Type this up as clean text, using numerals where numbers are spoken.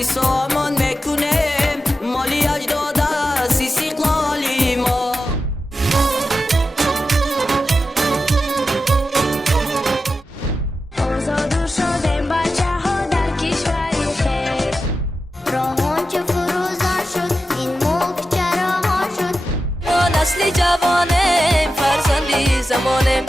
سی سامان میکنیم مالی اجداد است استقلالی ما. آزاد شدیم بچه ها در کشوری خیر. راهان چه فروزان شد این ملک چراغان شد. ما نسل جوانیم فرزندی زمانیم.